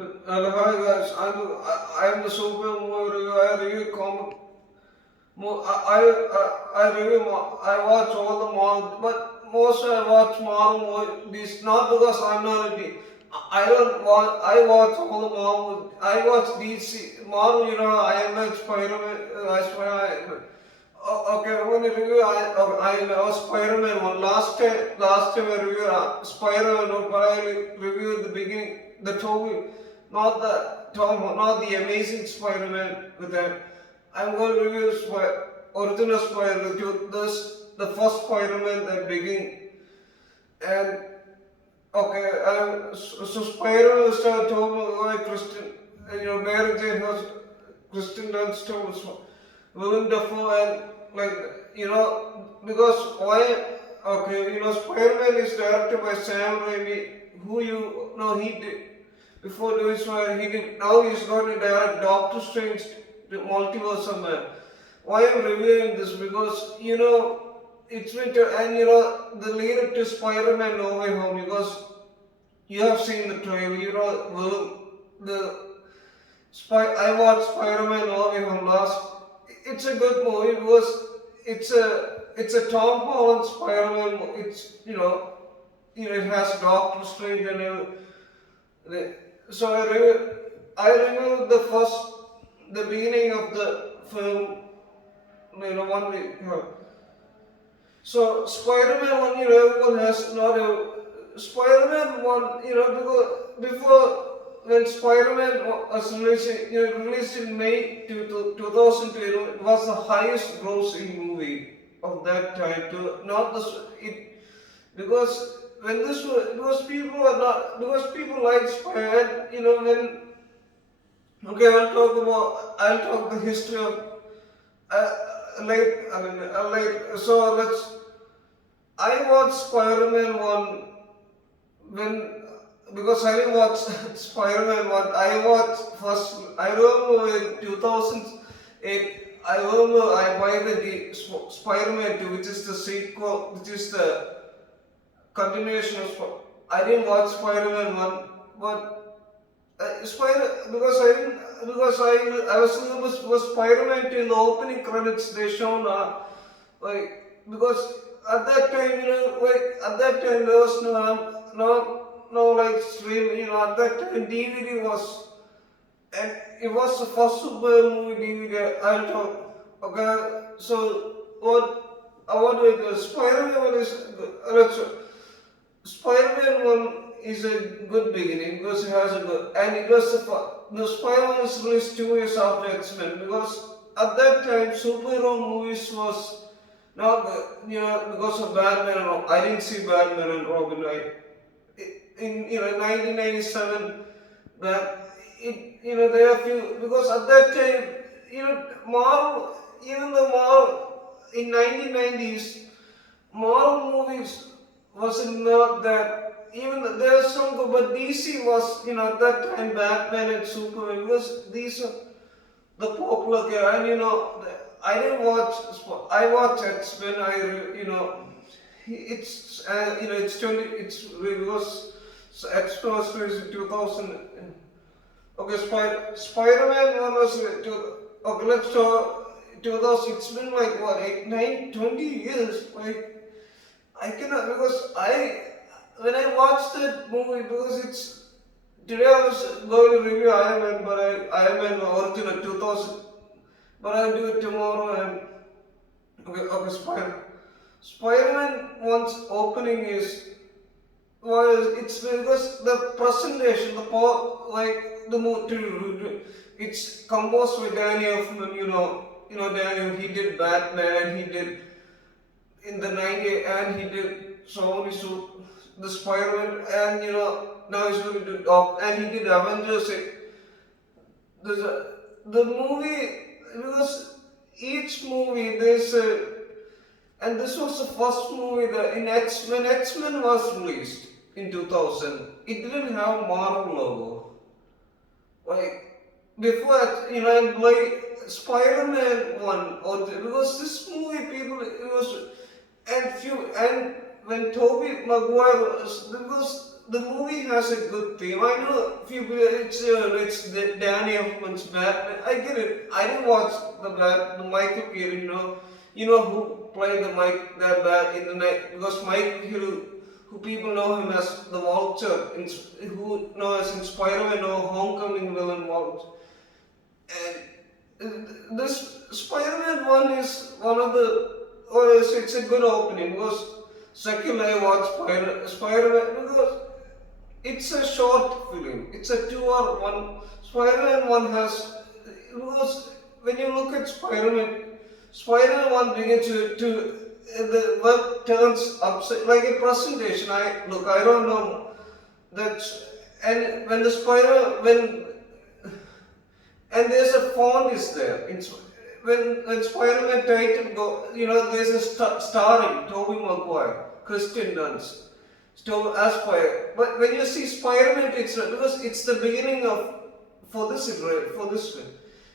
Hello, hi guys. I'm the super movie review. I review comic. I review. I watch all the Marvel, but most I watch Marvel movies. Not because I'm not a D. I don't want. I watch all the Marvel. I watch DC Marvel. Iron Man, Spider-Man, Spider-Man. Okay, I'm gonna review. I was Spider-Man one last time I reviewed Spider-Man one, but I reviewed the beginning, the Toby, not the Amazing Spider-Man with that. I'm going to review original Spider-Man, the first Spider-Man that beginning, and okay, so Spider-Man started Toby Christian, Mary Jane has Kristen Dunst was Willem Dafoe and like because why okay Spider-Man is directed by Sam Raimi who he did before doing Spider he did now he's going to direct Doctor Strange the Multiverse of Man. Why I'm reviewing this because it's winter and the lead to Spider-Man No Way Home because you have seen the trailer the I watched Spider-Man No Way Home last. It's a good movie because it's a Tom Holland Spider-Man. It's it has Doctor Strange and so I reviewed the beginning of the film. One week. So Spider-Man one, everyone has not a Spider-Man one, because before when Spider-Man was released in May 2002, it was the highest grossing movie of that time. To not the it because when this was because people are not because people like Spider-Man, when okay, I'll talk the history of uh, so I watched Spider-Man one when because I didn't watch Spider-Man one. I watched first. I remember in 2008. I remember I buy Spider-Man 2, which is the sequel, which is the continuation of. I didn't watch Spider-Man one, but because I didn't because I was Spider-Man 2 in the opening credits. They shown because at that time, at that time there was no like stream, at that time DVD was, and it was the first super movie DVD. I'll talk. Okay, so what do I do? Spider-Man one is good. Spider-Man one is a good beginning because it has a good, and it was the Spider-Man was released 2 years after X-Men because at that time superhero movies was not good, because of Batman and Robin. I didn't see Batman and Robin. In 1997, that there are few because at that time Marvel, even the Marvel in 1990s Marvel movies wasn't not that even there's some good, but DC was at that time Batman and Superman because these are the popular character and I didn't watch I watched X-Men. It's it's 20 it's because X-Men was released in 2000. Okay, Spider-Man one was okay. Let's talk 2000. It's been like what 8, 9, 20 years. Like I cannot because I when I watched that movie because it's today I was going to review Iron Man, but Iron Man original 2000, but I'll do it tomorrow and okay Spider-Man one's opening is well, it's because the presentation, like the movie, it's composed by Danny Elfman. Danny. He did Batman, and he did in the '90s, and he did so many the Spider-Man, and now he's going to do and he did Avengers. The movie because each movie there's a and this was the first movie that when X-Men was released in 2000, it didn't have Marvel logo. Like before that, like Spider-Man one or because this movie people it was and when Tobey Maguire was because the movie has a good theme. I know few people, it's the Danny Elfman's Batman. I get it. I didn't watch the Michael Keaton. You know who played the Mike that bat in the night, because Michael Keaton, who people know him as the Vulture, who know as in Spider-Man or Homecoming villain Vulture. And this Spider-Man one is one of the, or it's a good opening, because second I watched Spider-Man, because it's a short film. It's a 2 hour one. Spider-Man one has, because when you look at Spider-Man one begins to the web turns upside like a presentation. I don't know that, and when the Spider when and there's a font is there. When Spider-Man title go, there's a starring Tobey Maguire, Kristen Dunst, as Spider. But when you see Spider-Man, it's because it's the beginning of for this film,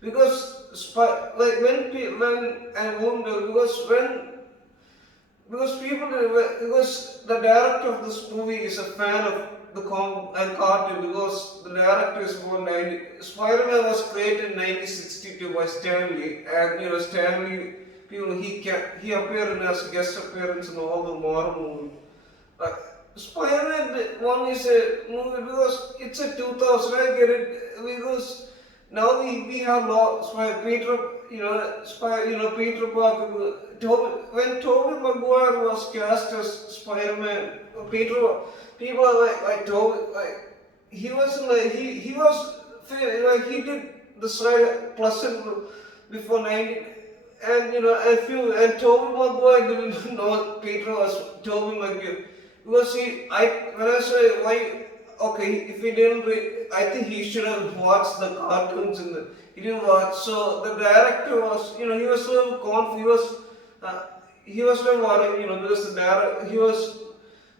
because like when I wonder, because the director of this movie is a fan of the cartoon, because the director is born 90. Spider-Man was created in 1962 by Stan Lee, and Stan Lee, he appeared as a guest appearance in all the Marvel movies. Spider-Man one is a movie because it's a 2000. I get it, because now we have lost Peter. Peter Parker. When Tobey Maguire was cast as Spider-Man, people are like Tobey, he wasn't like he was like he did the side pleasant before 90, and Tobey Maguire didn't know Peter was Tobey Maguire, because when I say why, okay, if he didn't I think he should have watched the cartoons he didn't watch. So the director was, he was so confident, he was so worried, because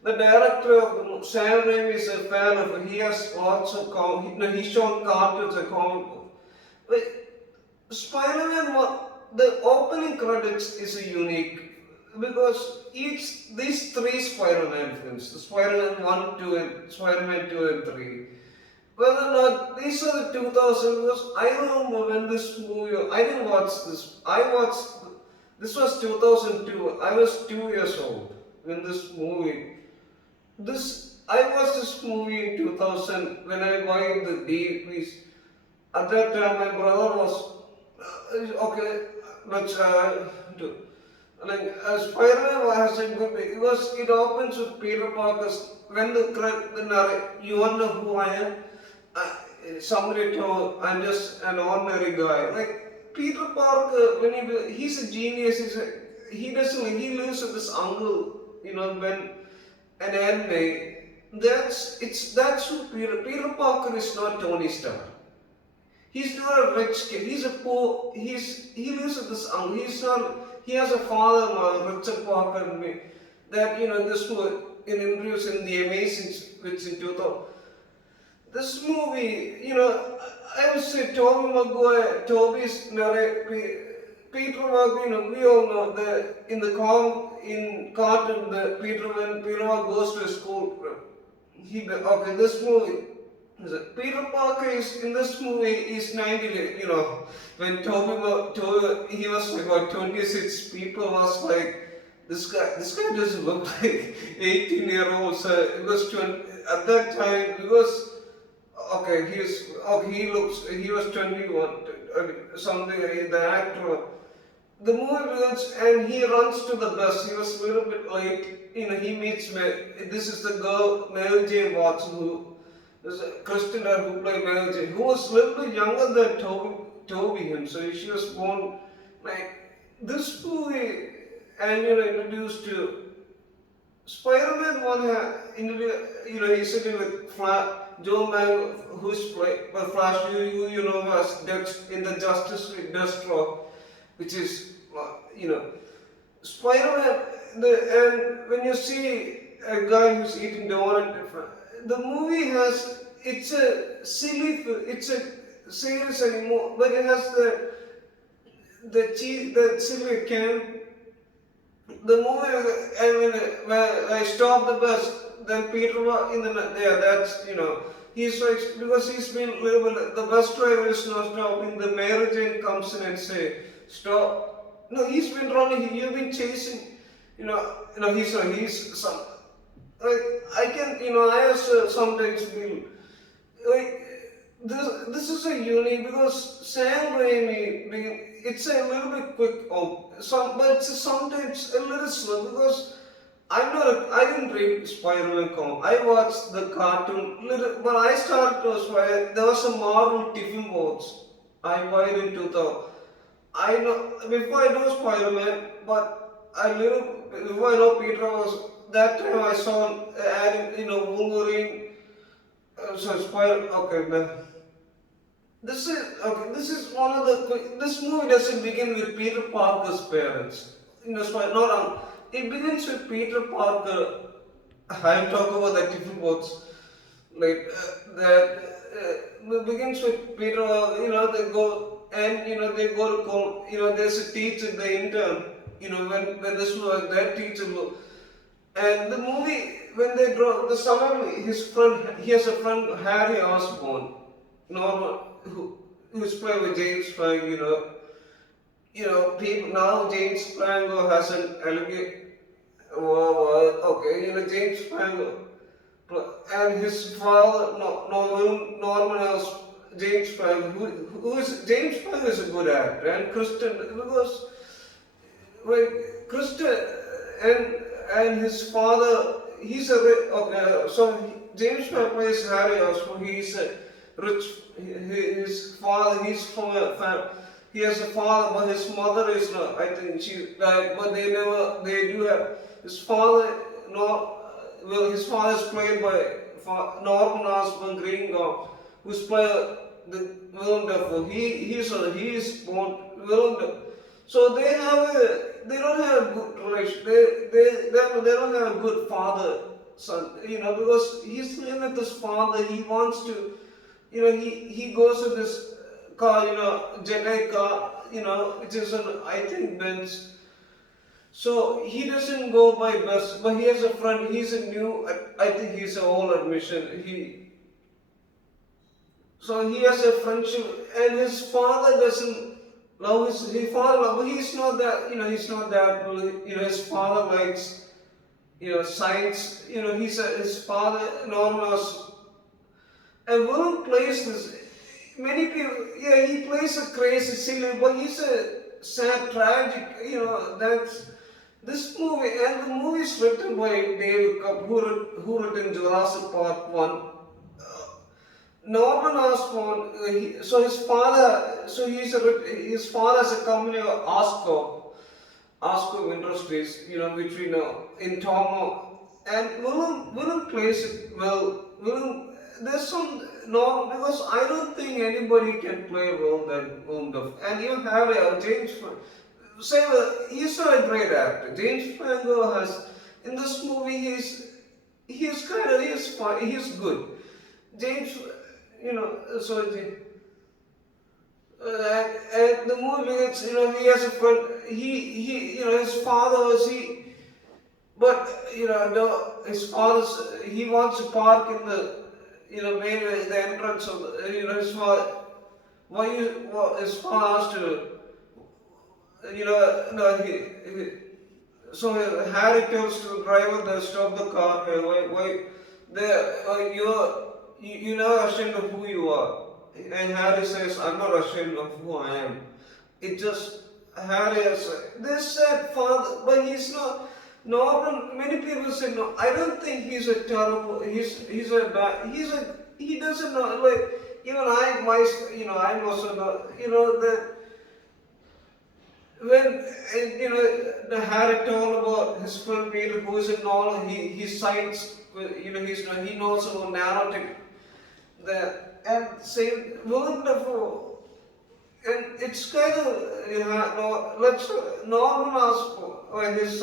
the director of Sam Raimi is a fan of it. He has lots of he's shown cartoons and comic books. But Spider-Man, the opening credits is a unique, because these 3 Spider-Man films, the Spider-Man 1, 2, and Spider-Man 2 and 3, whether or not these are the 2000, because I remember when this movie, I didn't watch this. This was 2002. I was 2 years old when this movie. I watched this movie in 2000 when I bought the DVDs. At that time, my brother was okay. Let's do. Like Spider-Man has a good, because it opens with Peter Parker's when you want to know who I am. Somebody told I'm just an ordinary guy. Like Peter Parker, when he's a genius. He lives with his uncle. When an anime. That's who Peter Parker is not Tony Stark. He's not a rich kid. He's a poor. He lives with this uncle. He's not. He has a father, Richard Parker, that this was introduced in The Amazing, which in 2000. This movie, I would say Tobey Maguire, Peter Maguire, we all know in cartoon, when Peter goes to school, this movie, Peter Parker is in this movie is 90, when Tobey, he was like about 26, people was like, this guy doesn't look like 18-year-old, so it was 20, at that time, because, he was 21, something, the actor. The movie begins and he runs to the bus. He was a little bit late. He meets this is the girl, Mary J. Watson, who is Kristen Dunst, who played Mary J., who was a little bit younger than Toby him. So she was born like this movie, and introduced to Spider-Man one. He's sitting with Joe Mann, who's played by Flash. As in the Justice League, Deathstroke, which is, Spider-Man, and when you see a guy who's eating donut, the movie it's a silly, it's a serious anymore, but it has the silly camp. The movie, when I stopped the bus, then Peter in the yeah, that's he's like because he's been little the bus driver is not stopping. The Mary Jane comes in and say stop. No, he's been running. You've been chasing. He's some like I can I also sometimes feel like this is a unique because Sam Raimi it's a little bit quick but it's sometimes a little slow because I didn't read Spider-Man comic. I watched the cartoon little but I started to there was a Marvel tiffin box I bought in 2000. I know before I know Spider-Man, but I little before I know Peter was that time I saw adding Wolverine. So Spider. Okay, man. This is okay. This is one of the. This movie doesn't begin with Peter Parker's parents. Spider. Not it begins with Peter Parker. I'm talking about the different words. Like that. It begins with Peter. They go and they go to call. There's a teacher, the intern. When this was that teacher. And the movie, when they draw the summer, he has a friend, Harry Osborn, normal, who's played with James Franco, people now James Franco has an elegant, okay, James Franco, and his father, Norman has James Franco, James Franco is a good actor, and Kristen, because, like, Kristen, and his father, he's a James Franco plays Harry Osborn. He's a rich. His father, he's from a family. He has a father, but his mother is not. I think she died, but they never. They do have his father. His father is played by Norman Osborn Greenbaum, who's played the Willem Dafoe. He is born Willem Dafoe. So they don't have a good relation. They don't have a good father son. Because he's living with his father. He wants to, he goes in this car, Jedi car, which is an I think Benz. So he doesn't go by bus, but he has a friend. He's a new. I think he's an old admission. So he has a friendship, and his father doesn't love his father. But he's not that. He's not that. His father likes. Science. His father knows. And Willem plays this. Many people. Yeah, he plays a crazy silly, but he's a sad, tragic. That's this movie, and the movie is written by David Cobb, who written Jurassic Park 1. Norman Osborn, his father has a company Oscorp Industries, which we know in Tomo, and Willem plays it well. There's some no because I don't think anybody can play well than Willem Dafoe, and you have James. He's not a great actor. James Franco has in this movie he's fine. He's good. James, and the movie it's he has a friend. His father was but his father's he wants to park in the maybe the entrance of his father. His father has to. No, so Harry tells to the driver to stop the car. Why, you're not ashamed of who you are. And Harry says, I'm not ashamed of who I am. It just, Harry has, they said father, but he's not, many people say, no, I don't think he's a terrible, he's a bad, he doesn't know, like, even I'm also not, that, when the Harry told about his friend Peter, who is a knowledge, he cites, he knows about narrative, that and say Willem Dafoe, and it's kind of Norman Osborn, his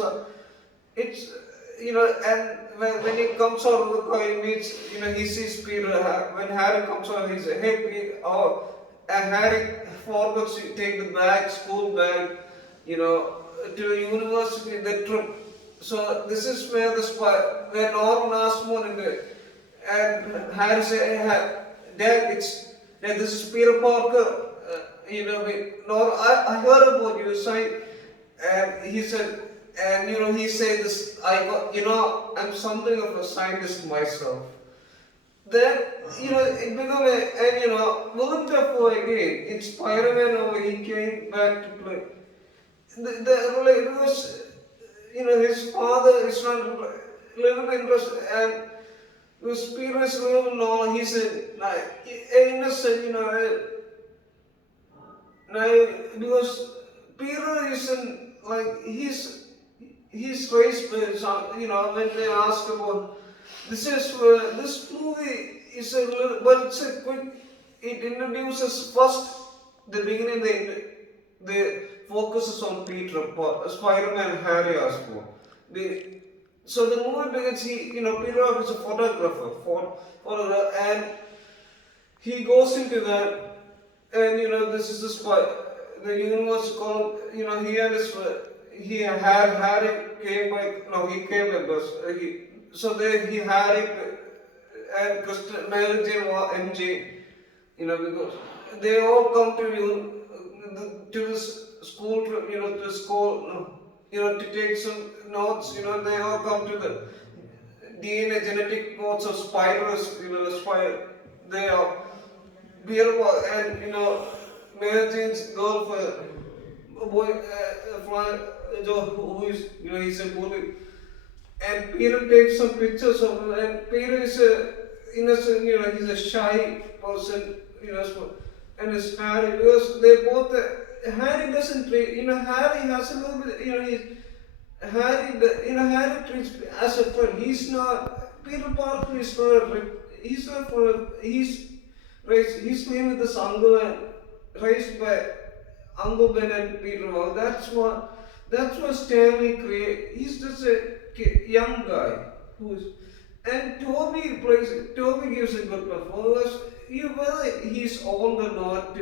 it's and when he comes out of the car, he meets, he sees Peter. When Harry comes out, he says, "Hey, Peter," and Harry forgets to take the bag, school bag, to the university, the trip. So this is where where Norman Osborn and Harry said, Dad, this is Peter Parker. I heard about you, son. And he said, and he said this, I'm something of a scientist myself. Then, it became Willem Dafoe again, in Spider-Man, he came back to play. It was, his father is not a little interested, and his Peter is a little no, he said, innocent, now, because Peter isn't like he's raised by some, when they ask about this movie is a little, but it's a quick. It introduces first the beginning. The focuses on Peter, Spider-Man, Harry Osborn. So the movie begins. Peter is a photographer, and he goes into that, and this is the universe called, he and he had Harry came by, no, he came by bus. So he had it, and Kristen, Mary Jane, MJ, because they all come to to this school, to school, to take some notes, they all come to the DNA genetic notes of spiders, they are beautiful, and Mary Jane's girlfriend, boy, who is, he's a bully. And Peter takes some pictures of him, and Peter is a innocent, he's a shy person, and it's Harry, because they both, Harry doesn't treat, Harry has a little bit, Harry treats as a friend. He's not, Peter Parker is not, he's raised, he's living with his uncle and raised by Uncle Ben and Peter. That's what Stanley created. He's just a young guy and Toby gives a good performance. Whether he's old or not,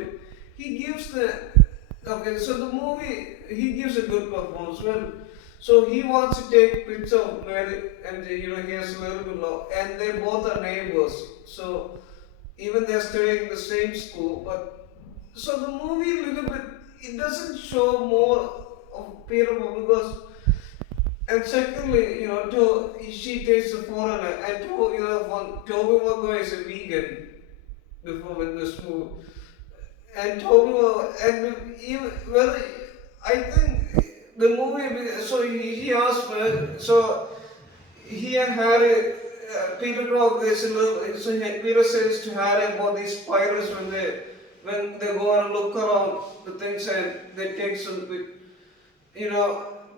he gives so the movie, he gives a good performance. So he wants to take picture of Mary, and he has a little bit low, and they both are neighbors. So even they're studying in the same school, but so the movie a little bit, it doesn't show more of Peter because, and secondly, she takes the foreigner, and Toby Maguire is a vegan before when this movie, and and even well, I think the movie. So he asked her, so he and Harry, Peter talk this a little. So Peter says to Harry about these spiders when they go and look around the things and they take some bit,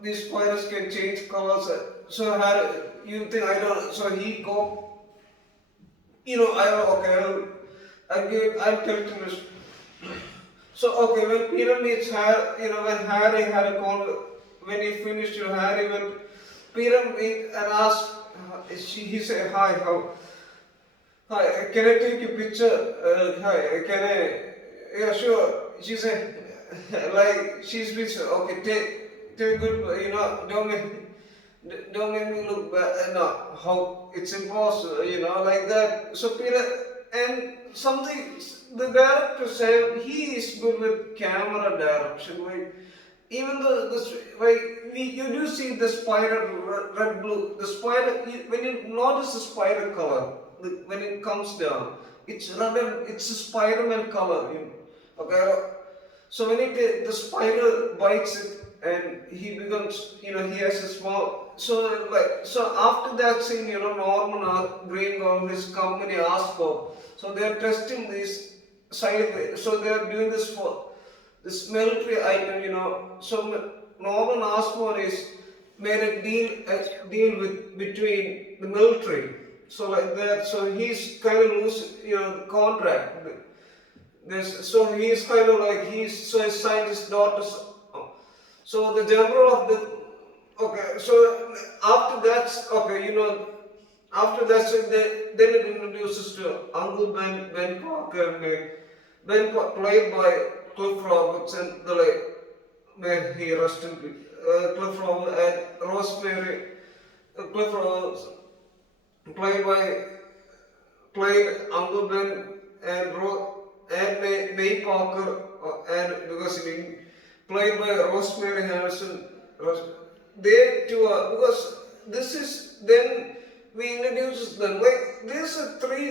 these spiders can change colors. So Harry, you think I don't? So he go, I'll tell you this. So okay, when Peter meets Harry, when Harry had a when he finished, Harry went, Peter meet and asked, he said, hi, can I take a picture? Hi, can I? Yeah, sure. She said, like, she's been, okay, take good, don't make me look bad, no, how, it's impossible, like that. So Peter, and something, the director said, he is good with camera direction, like, even though you do see the spider red blue, the spider, when you notice the spider color, when it comes down, it's red and it's a Spider-Man color. Okay, so when the spider bites it and he becomes, he has a small. So after that scene, Norman Green or his company Asco, so they are testing this side. So they are doing this for this military item, So Norman Osborn is made a deal between the military. So like that, so he's kind of losing, the contract. So he's kind of like so he signed his daughter's. So the general of the so after that, after that, so then it introduces to Uncle Ben Parker, and Ben played by Cliff Roberts, and may he rest in peace. Cliff Robert and Rosemary. Cliff Robert played by played Uncle Ben and May Parker and because in played by Rosemary Harrison. They two are because this is then we introduce them like these are three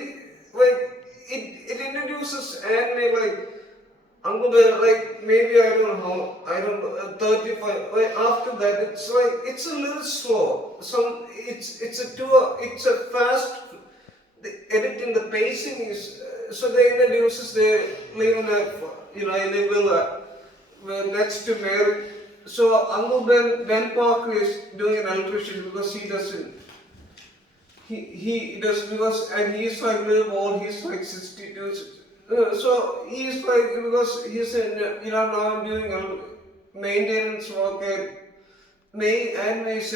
like it introduces anime like Uncle Ben like maybe I don't know how I don't know 35 like after that it's like it's a little slow some it's a two it's a fast the editing, the pacing is so they introduces they live in a in a villa next to Mary. So Uncle Ben Parker is doing an electrician because he doesn't he does because and he's like little old he's like 62 so he's like because he's in now I'm doing a maintenance work and May's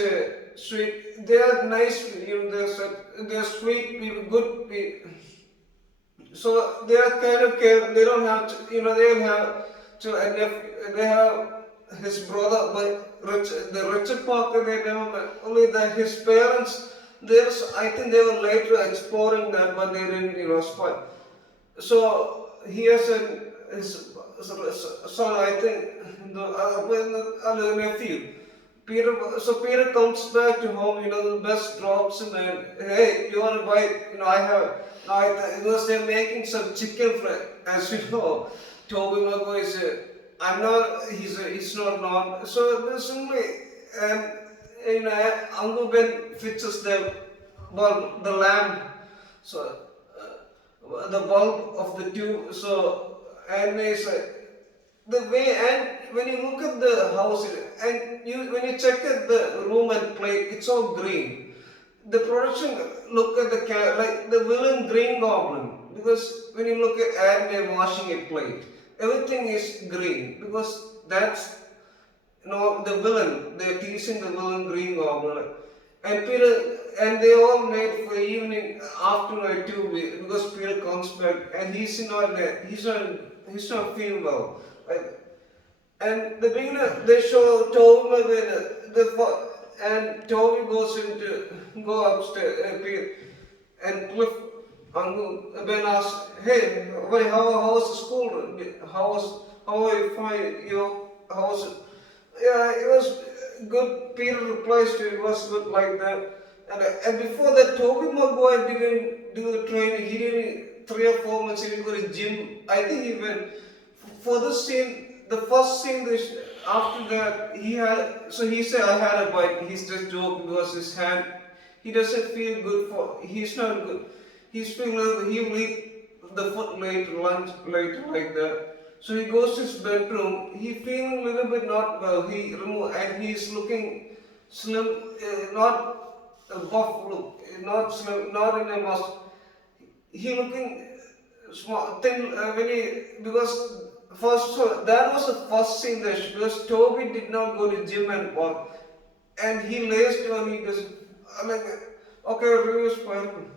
sweet. They are nice, they're sweet people, good people. So they are kind of care. They don't have to, they don't have to. And if they have his brother, the Richard Parker, they never met. Only that his parents. There's, I think they were later exploring that, but they didn't, spot. So he has his son, I think, the nephew. Peter comes back to home, the bus drops him and, hey, you want to buy, because they're making some chicken fry, as you know, Toby Maguire is, I'm not, he's not non, so there's only, and, Uncle Ben fixes the bulb, the lamp, so, the bulb of the tube, so, and it's the way and when you look at the house and when you check at the room and plate, it's all green. The production look at the like the villain Green Goblin because when you look at anime washing a plate, everything is green because that's the villain. They're teasing the villain Green Goblin. And Peter and they all made for evening afternoon too because Peter comes back and he's not feeling well. Like, and the beginner they show Toby and Toby go upstairs and Cliff Uncle Ben asks, hey, how was the school? How are you fine? How was it? Yeah, it was good. Peter replies to it was good like that. And before that, Toby Maguire didn't do the training. He didn't 3 or 4 months. He didn't go to gym. I think he went for this scene. The first scene, after that, he said, I had a bite. He's just joking because his hand, he doesn't feel good he's not good. He's feeling, he will eat the food later, lunch later like that. So he goes to his bedroom. He feeling a little bit not well. And he's looking slim, not a buff look, not slim, not in a muscle. He looking small, thin, because first, so that was the first scene because Toby did not go to gym and work. And he lays down, he goes, like, okay, review Spider-Man.